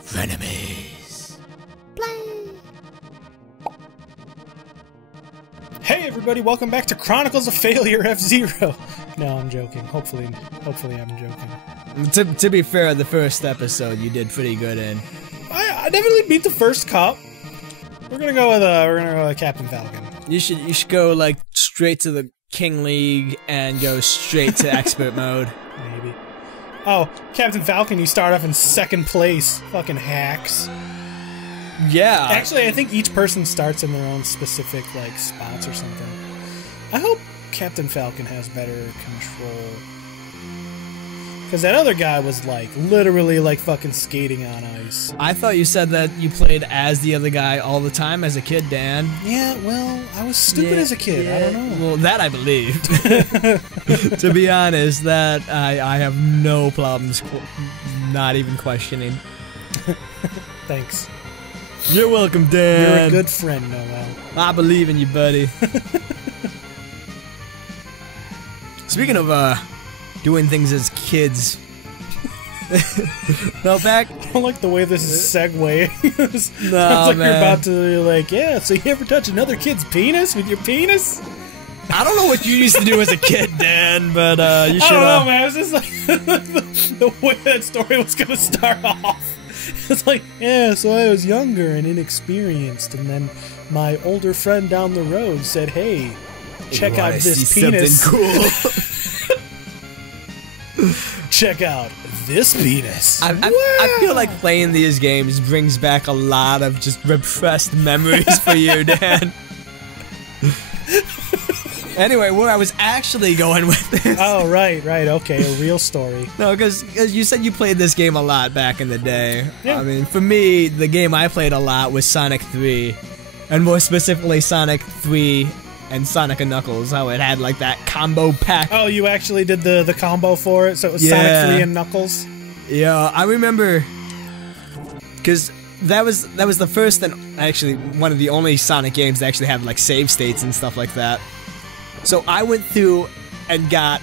Frenemies. Play. Hey everybody, welcome back to Chronicles of Failure F-Zero. No, I'm joking. Hopefully I'm joking. To be fair, the first episode you did pretty good in. I definitely beat the first cup. We're gonna go with Captain Falcon. You should go like straight to the King League and go straight to expert mode. Maybe. Oh, Captain Falcon, you start off in second place. Fucking hacks. Yeah. Actually, I think each person starts in their own specific, like, spots or something. I hope Captain Falcon has better control. Because that other guy was, like, literally, like, fucking skating on ice. I thought you said that you played as the other guy all the time as a kid, Dan. Yeah, well, I was stupid as a kid. Yeah. I don't know. Well, that I believed. To be honest, that I have no problems not even questioning. Thanks. You're welcome, Dan. You're a good friend, Noel. I believe in you, buddy. Speaking of doing things as kids. No, back. I don't like the way this is segueing. No, sounds like man. you're about to be like, yeah, so you ever touch another kid's penis with your penis? I don't know what you used to do as a kid, Dan, but you should. I don't know, man. It was just like the way that story was gonna start off. It's like, yeah, so I was younger and inexperienced, and then my older friend down the road said, hey, check out this penis. Something cool. Check out this penis. I feel like playing these games brings back a lot of just repressed memories for you, Dan. Anyway, where I was actually going with this. Oh, right, okay, a real story. No, because you said you played this game a lot back in the day. Yeah. I mean, for me, the game I played a lot was Sonic 3. And more specifically, Sonic 3 and Sonic and Knuckles, how it had, like, that combo pack. Oh, you actually did the combo for it? So it was Yeah. Sonic 3 and Knuckles? Yeah, I remember... Because that was the first and actually one of the only Sonic games that actually had, like, save states and stuff like that. So I went through and got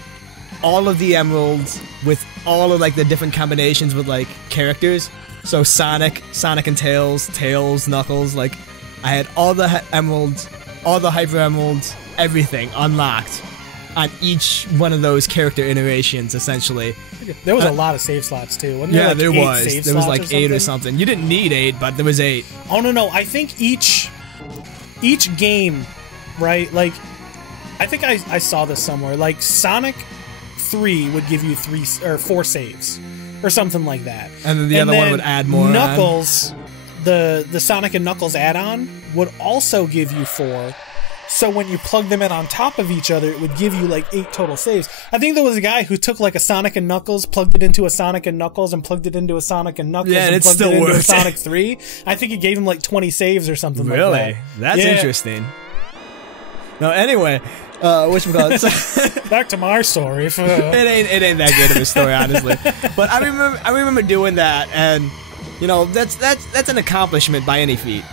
all of the emeralds with all of like the different combinations with like characters. So Sonic and Tails, Knuckles, like I had all the emeralds, all the Hyper Emeralds, everything unlocked on each one of those character iterations essentially. There was a lot of save slots too, wasn't there? Yeah, like there 8 was. save There was slots like 8 or something. You didn't need 8, but there was 8. Oh no, I think each game, right? Like I think I saw this somewhere. Like Sonic 3 would give you 3 or 4 saves, or something like that. And then the other one would add more. Knuckles, the Sonic and Knuckles add-on would also give you 4. So when you plug them in on top of each other, it would give you like 8 total saves. I think there was a guy who took like a Sonic and Knuckles, plugged it into a Sonic and Knuckles, and plugged it into a Sonic and Knuckles, and and plugged still it into a worked. Sonic 3. I think it gave him like 20 saves or something like that. Really? That's Yeah. interesting. No, anyway, whatchamacallit? Back to my story. It ain't that good of a story, honestly. But I remember doing that, and you know that's an accomplishment by any feat.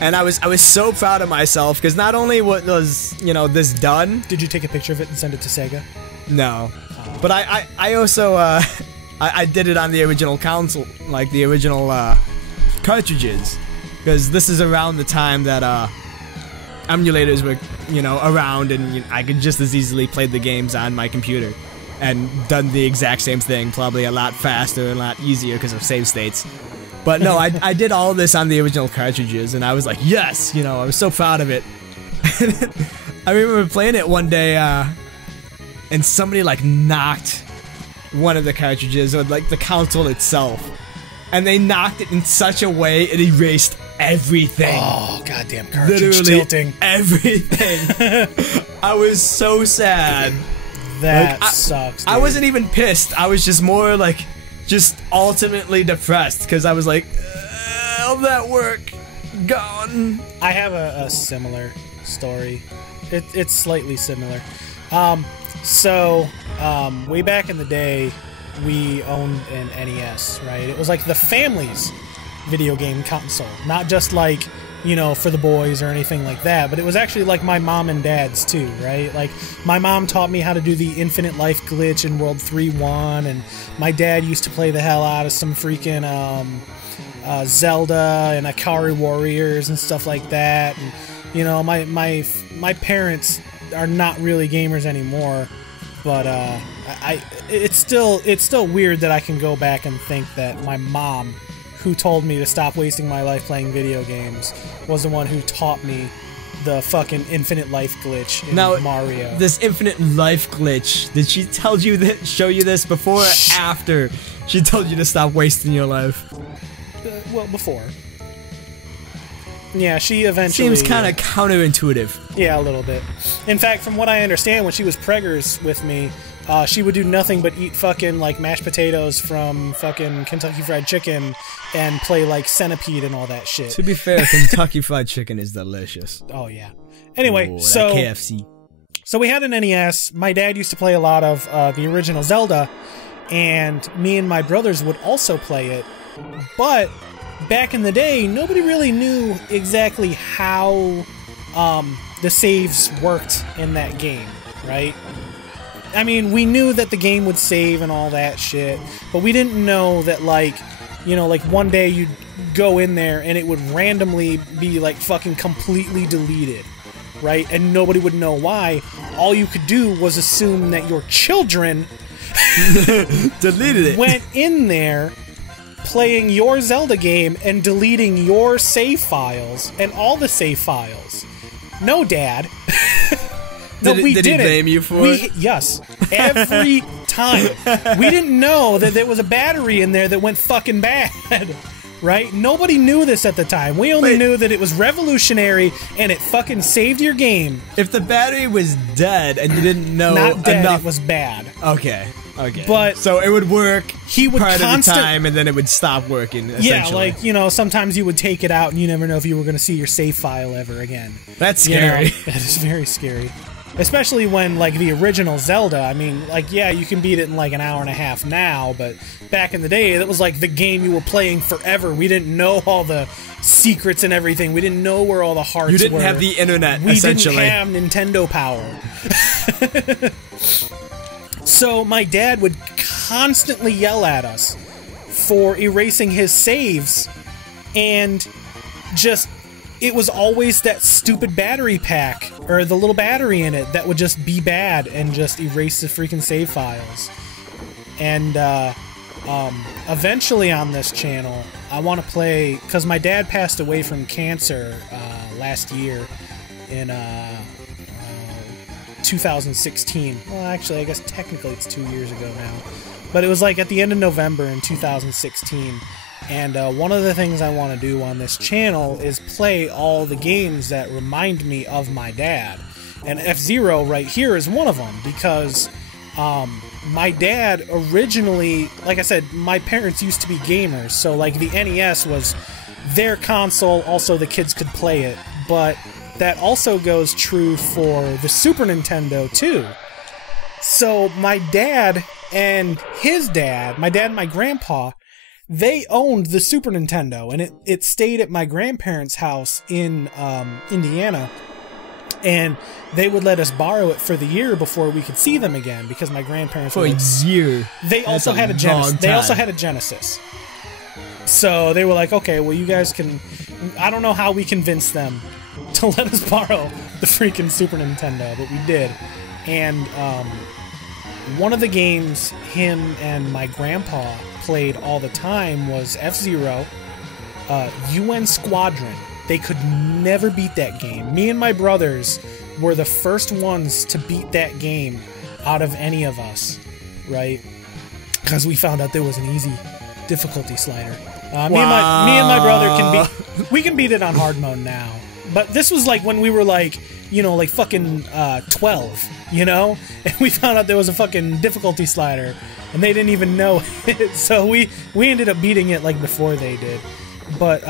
And I was so proud of myself because not only was this done. Did you take a picture of it and send it to Sega? No, but I also I did it on the original console, like the original cartridges, because this is around the time that emulators were around, and I could just as easily play the games on my computer and done the exact same thing, probably a lot faster and a lot easier because of save states. But no, I did all this on the original cartridges, and I was like, yes, I was so proud of it. I remember playing it one day, and somebody like knocked one of the cartridges, or like the console itself, and they knocked it in such a way it erased everything. Oh, goddamn cartridge Literally tilting. Everything. I was so sad. That Like, sucks, dude. I wasn't even pissed. I was just more like, just ultimately depressed because I was like, all that work gone. I have a similar story. It's slightly similar. Way back in the day, we owned an NES, right? It was like the family's video game console, not just like you know, for the boys or anything like that, but it was actually like my mom and dad's too, right? Like my mom taught me how to do the infinite life glitch in World 3-1, and my dad used to play the hell out of some freaking Zelda and Akari Warriors and stuff like that. And you know, my parents are not really gamers anymore, but it's still weird that I can go back and think that my mom, who told me to stop wasting my life playing video games, was the one who taught me the fucking infinite life glitch in Mario. This infinite life glitch, did she tell you that, show you this before or after she told you to stop wasting your life? Well, before. Yeah, she eventually... Seems kind of counterintuitive. Yeah, a little bit. In fact, from what I understand, when she was preggers with me, she would do nothing but eat fucking, like, mashed potatoes from fucking Kentucky Fried Chicken and play, like, Centipede and all that shit. To be fair, Kentucky Fried Chicken is delicious. Oh, yeah. Anyway, ooh, so... that KFC. So we had an NES. My dad used to play a lot of the original Zelda, and me and my brothers would also play it. But back in the day, nobody really knew exactly how the saves worked in that game, right? I mean, we knew that the game would save and all that shit, but we didn't know that, like, you know, like one day you'd go in there and it would randomly be, like, fucking completely deleted, right? And nobody would know why. All you could do was assume that your children deleted it. Went in there playing your Zelda game and deleting your save files and all the save files. No, Dad. No, we didn't. Did he blame you for it? Yes. Every time. We didn't know that there was a battery in there that went fucking bad. Right? Nobody knew this at the time. We only knew that it was revolutionary and it fucking saved your game. If the battery was dead and you didn't know Not dead, enough... it was bad. Okay. Okay. But so it would work he would part of the time and then it would stop working, yeah, like, you know, sometimes you would take it out and you never know if you were going to see your save file ever again. That's scary. You know, that is very scary. Especially when, like, the original Zelda, I mean, like, yeah, you can beat it in, like, an hour and a half now, but back in the day, that was, like, the game you were playing forever. We didn't know all the secrets and everything. We didn't know where all the hearts were. You didn't have the internet, essentially. We didn't have Nintendo power. So my dad would constantly yell at us for erasing his saves, and just... it was always that stupid battery pack, or the little battery in it, that would just be bad and just erase the freaking save files. And eventually on this channel, I want to play, because my dad passed away from cancer last year in 2016. Well, actually, I guess technically it's 2 years ago now. But it was like at the end of November in 2016. And one of the things I want to do on this channel is play all the games that remind me of my dad. And F-Zero right here is one of them, because my dad originally, like I said, my parents used to be gamers, so like the NES was their console, also the kids could play it. But that also goes true for the Super Nintendo too. So my dad and his dad, my dad and my grandpa, they owned the Super Nintendo, and it stayed at my grandparents' house in Indiana, and they would let us borrow it for the year before we could see them again, because my grandparents for a year. They also had a Genesis. They also had a Genesis. So they were like, okay, well, you guys can. I don't know how we convinced them to let us borrow the freaking Super Nintendo, but we did. And one of the games him and my grandpa played all the time was F-Zero, UN Squadron. They could never beat that game. Me and my brothers were the first ones to beat that game out of any of us, right? Because we found out there was an easy difficulty slider. Wow. Me and my brother we can beat it on hard mode now. But this was like when we were like, you know, like fucking 12, you know? And we found out there was a fucking difficulty slider, and they didn't even know it. So we ended up beating it like before they did. But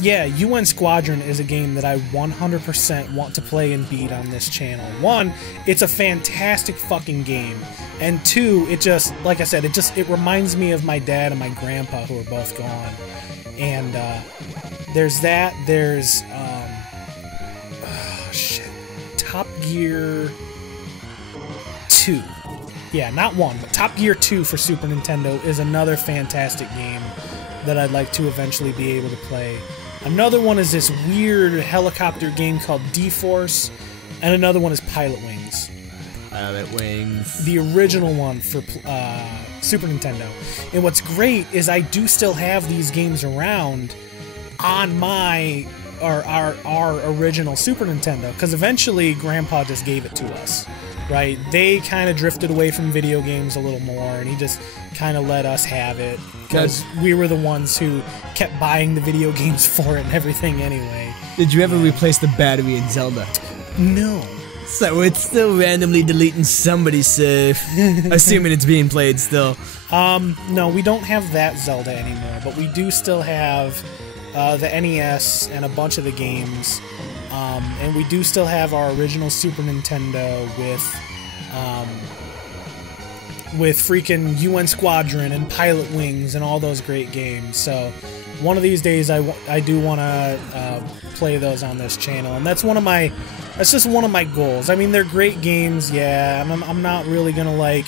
yeah, UN Squadron is a game that I 100% want to play and beat on this channel. One, it's a fantastic fucking game. And two, it just, like I said, it reminds me of my dad and my grandpa, who are both gone. And There's that. There's shit. Top Gear 2. Yeah, not 1, but Top Gear 2 for Super Nintendo is another fantastic game that I'd like to eventually be able to play. Another one is this weird helicopter game called D-Force, and another one is Pilot Wings. Pilot Wings. The original one for Super Nintendo. And what's great is I do still have these games around on my our original Super Nintendo, because eventually Grandpa just gave it to us, right? They kind of drifted away from video games a little more, and he just kind of let us have it, because we were the ones who kept buying the video games for it and everything anyway. Did you ever replace the battery in Zelda? No. So it's still randomly deleting somebody's save, assuming it's being played still. No, we don't have that Zelda anymore, but we do still have the NES and a bunch of the games, and we do still have our original Super Nintendo with freaking UN Squadron and Pilot Wings and all those great games. So one of these days I do want to play those on this channel, and that's just one of my goals. I mean, they're great games, yeah. I'm not really gonna like.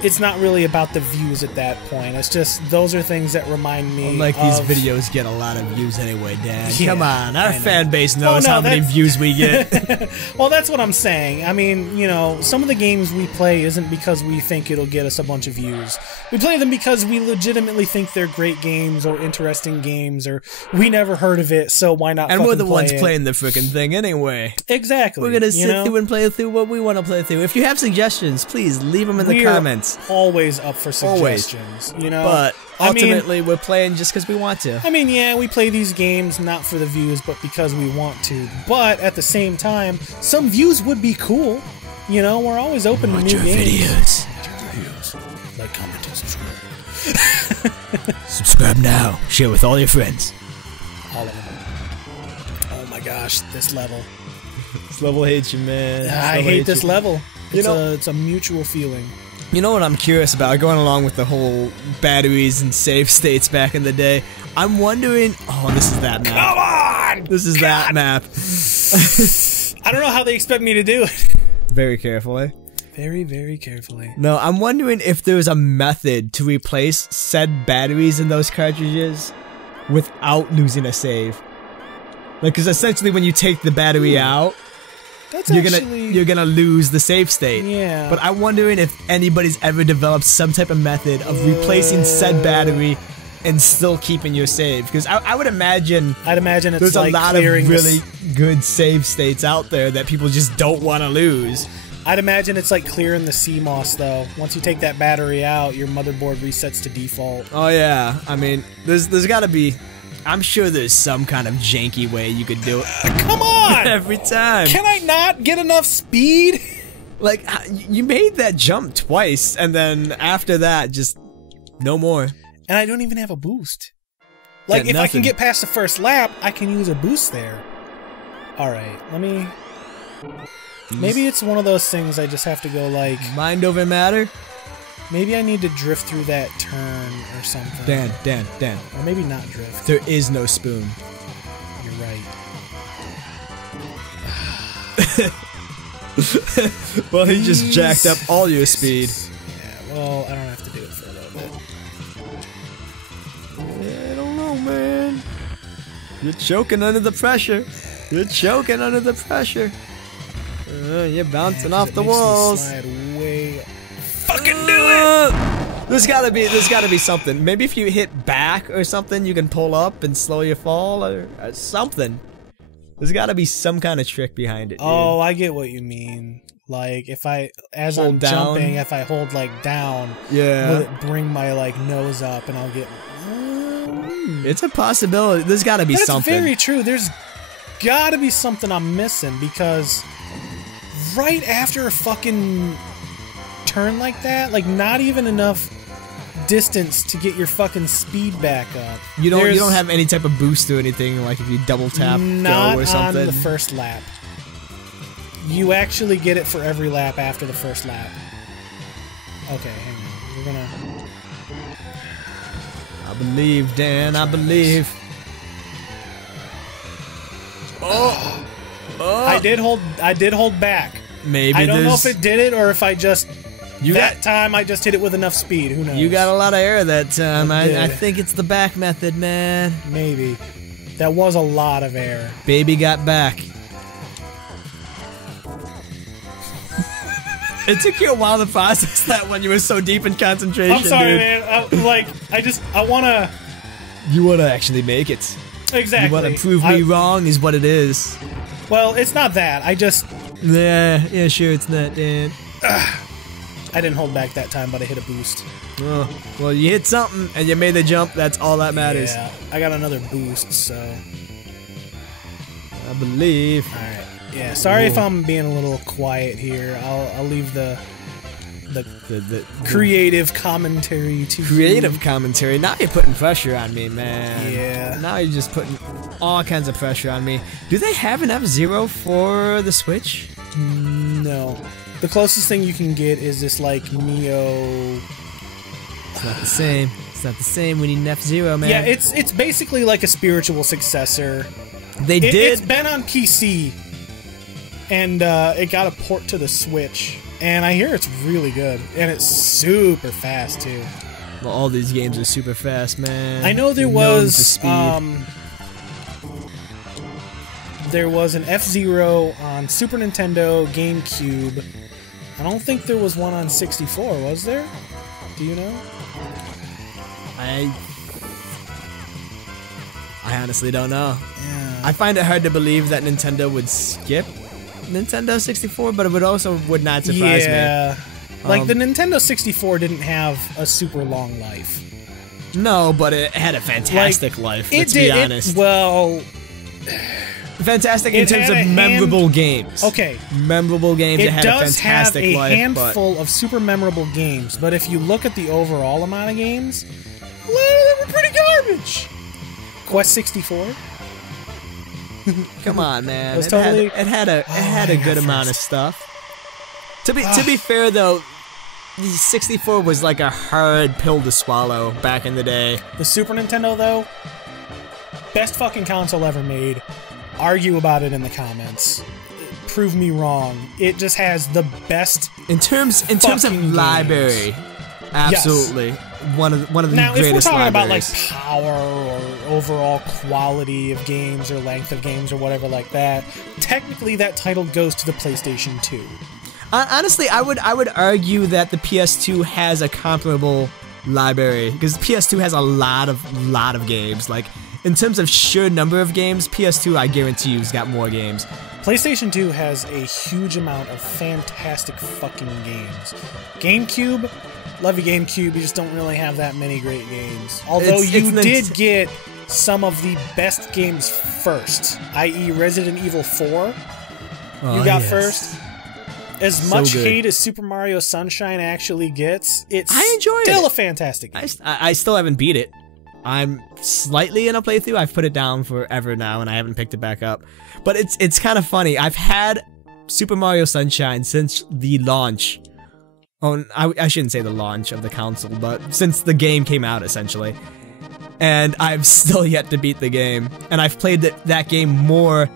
It's not really about the views at that point. It's just those are things that remind me. Like these videos get a lot of views anyway, Dan. Yeah, come on, our fan base knows how many views we get. Well, that's what I'm saying. I mean, you know, some of the games we play isn't because we think it'll get us a bunch of views. We play them because we legitimately think they're great games or interesting games, or we never heard of it, so why not? And we're the ones playing the freaking thing anyway. Exactly. We're gonna sit through and play through what we want to play through. If you have suggestions, please leave them in the comments. Always up for suggestions, you know. But ultimately, we're playing just because we want to. I mean, yeah, we play these games not for the views, but because we want to. But at the same time, some views would be cool. You know, we're always open to new games. Videos. Like, comment, and subscribe. Subscribe now. Share with all your friends. All of them. Oh my gosh, this level. This level hates you, man. I hate this level. It's a mutual feeling. You know what I'm curious about, going along with the whole batteries and save states back in the day? I'm wondering... Oh, this is that map. Come on! This is that map. I don't know how they expect me to do it. Very carefully. Very, very carefully. No, I'm wondering if there's a method to replace said batteries in those cartridges without losing a save. Like, because essentially when you take the battery out... You're gonna lose the save state. Yeah. But I'm wondering if anybody's ever developed some type of method of replacing said battery and still keeping your save. Because I would imagine... it's there's like a lot of really good save states out there that people just don't want to lose. I'd imagine it's like clearing the CMOS, though. Once you take that battery out, your motherboard resets to default. Oh yeah. I mean, there's gotta be... I'm sure there's some kind of janky way you could do it. Come on! Every time. Can I not get enough speed? Like, you made that jump twice, and then after that, just no more. And I don't even have a boost. Like, if I can get past the first lap, I can use a boost there. Alright, let me... Maybe it's one of those things I just have to go, like... Mind over matter? Maybe I need to drift through that turn or something. Dan. Or maybe not drift. There is no spoon. You're right. Well, he just jacked up all your speed. Yeah, well, I don't have to do it for a little bit. I don't know, man. You're choking under the pressure. You're choking under the pressure. You're bouncing off the walls. Slide way. Fucking do it! There's gotta be something. Maybe if you hit back or something, you can pull up and slow your fall or something. There's gotta be some kind of trick behind it. Dude. Oh, I get what you mean. Like if as I'm jumping, if I hold like down, will it bring my like nose up and I'll get. It's a possibility. There's gotta be something. That's very true. There's gotta be something I'm missing, because right after a fucking turn like that, like not even enough distance to get your fucking speed back up. You don't have any type of boost or anything, like if you double tap go or something. Not on the first lap. You actually get it for every lap after the first lap. Okay, hang on. We're gonna... I believe, Dan, I believe. I did hold back. Maybe I don't know if it did it or if I just time I just hit it with enough speed. Who knows? You got a lot of air that time. I think it's the back method, man. Maybe. That was a lot of air. Baby got back. It took you a while to process that when you were so deep in concentration. I'm sorry, dude. man. I wanna. You wanna actually make it. Exactly. You wanna prove me wrong is what it is. Well, it's not that. I just. Yeah, sure, it's not, Dan. I didn't hold back that time, but I hit a boost. Oh, well, you hit something and you made the jump. That's all that matters. Yeah, I got another boost, so. I believe. All right. Yeah. Sorry if I'm being a little quiet here. I'll leave the creative commentary to creative commentary. Now you're putting pressure on me, man. Yeah. Now you're just putting all kinds of pressure on me. Do they have an F-Zero for the Switch? No. The closest thing you can get is this like Neo. It's not the same. It's not the same. We need an F-Zero, man. Yeah, it's basically like a spiritual successor. It's been on PC, and it got a port to the Switch, and I hear it's really good, and it's super fast too. Well, all these games are super fast, man. I know there was an F-Zero on Super Nintendo, GameCube. I don't think there was one on 64, was there? Do you know? I honestly don't know. Yeah. I find it hard to believe that Nintendo would skip Nintendo 64, but it would not surprise me. Yeah. Like, the Nintendo 64 didn't have a super long life. No, but it had a fantastic life, let's be honest. Fantastic in terms of memorable games. Okay. Memorable games that had a fantastic life. It does have a handful of super memorable games, but if you look at the overall amount of games, a lot of them were pretty garbage. Quest 64? Come on, man. It had a good amount of stuff. To be fair though, the 64 was like a hard pill to swallow back in the day. The Super Nintendo though, best fucking console ever made. Argue about it in the comments. Prove me wrong. It just has the best in terms of library. Absolutely. Yes. One of the greatest Now, if we're talking libraries. about like power or overall quality of games or length of games or whatever like that, technically that title goes to the PlayStation 2. Honestly, I would argue that the PS2 has a comparable library because the PS2 has a lot of games. Like in terms of sheer number of games, PS2 I guarantee you has got more games. PlayStation 2 has a huge amount of fantastic fucking games. GameCube, love you GameCube, you just don't really have that many great games. Although you did get some of the best games first, i.e. Resident Evil 4. You got first. As much hate as Super Mario Sunshine actually gets, it's still a fantastic game. I still haven't beat it. I'm slightly in a playthrough. I've put it down forever now, and I haven't picked it back up. But it's kind of funny. I've had Super Mario Sunshine since the launch. Oh, I shouldn't say the launch of the console, but since the game came out, essentially. And I've still yet to beat the game. And I've played that game more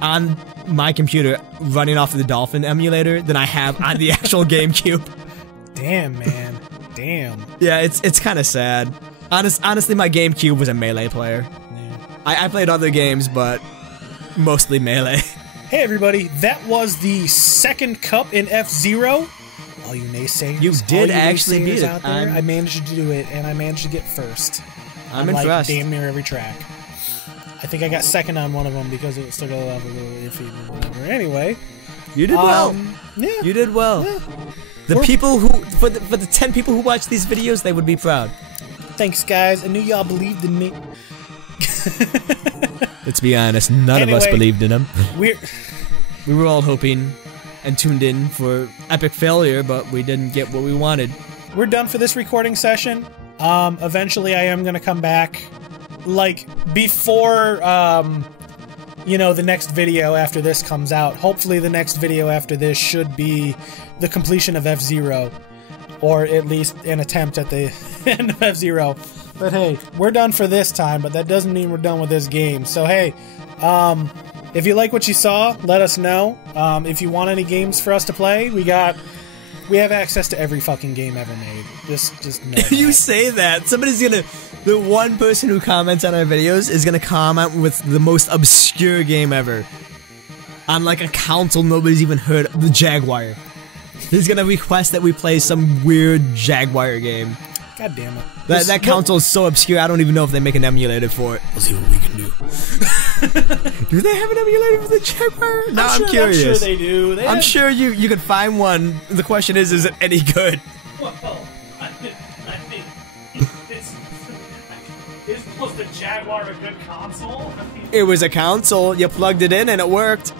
on my computer running off of the Dolphin emulator than I have on the actual GameCube. Damn, man. Damn. Yeah, it's kind of sad. Honestly, my GameCube was a Melee player. Yeah. I played other games, but mostly Melee. Hey everybody, that was the second cup in F-Zero. All you naysayers, you did actually beat it. Out there, I managed to do it, and I managed to get first. I'm impressed. Like damn near every track. I think I got second on one of them because it started off a little iffy or whatever. Anyway, you did well. Yeah, you did well. Yeah. The people who, for the 10 people who watch these videos, they would be proud. Thanks, guys. I knew y'all believed in me. Let's be honest, none of us believed in him. We were all hoping and tuned in for epic failure, but we didn't get what we wanted. We're done for this recording session. Eventually I am gonna come back, like, before, you know, the next video after this comes out. Hopefully the next video after this should be the completion of F-Zero, or at least an attempt at the end of F-Zero. But hey, we're done for this time, but that doesn't mean we're done with this game. So hey, If you like what you saw, let us know. If you want any games for us to play, we have access to every fucking game ever made. Just know. You say that, somebody's gonna... The one person who comments on our videos is gonna comment with the most obscure game ever. On like a console nobody's even heard of, the Jaguar. He's gonna request that we play some weird Jaguar game. God damn it. That console is so obscure, I don't even know if they make an emulator for it. We'll see what we can do. Do they have an emulator for the Jaguar? No, I'm curious. I'm sure they do. I'm sure you could find one. The question is it any good? Well, I think is the Jaguar a good console? It was a console, you plugged it in and it worked.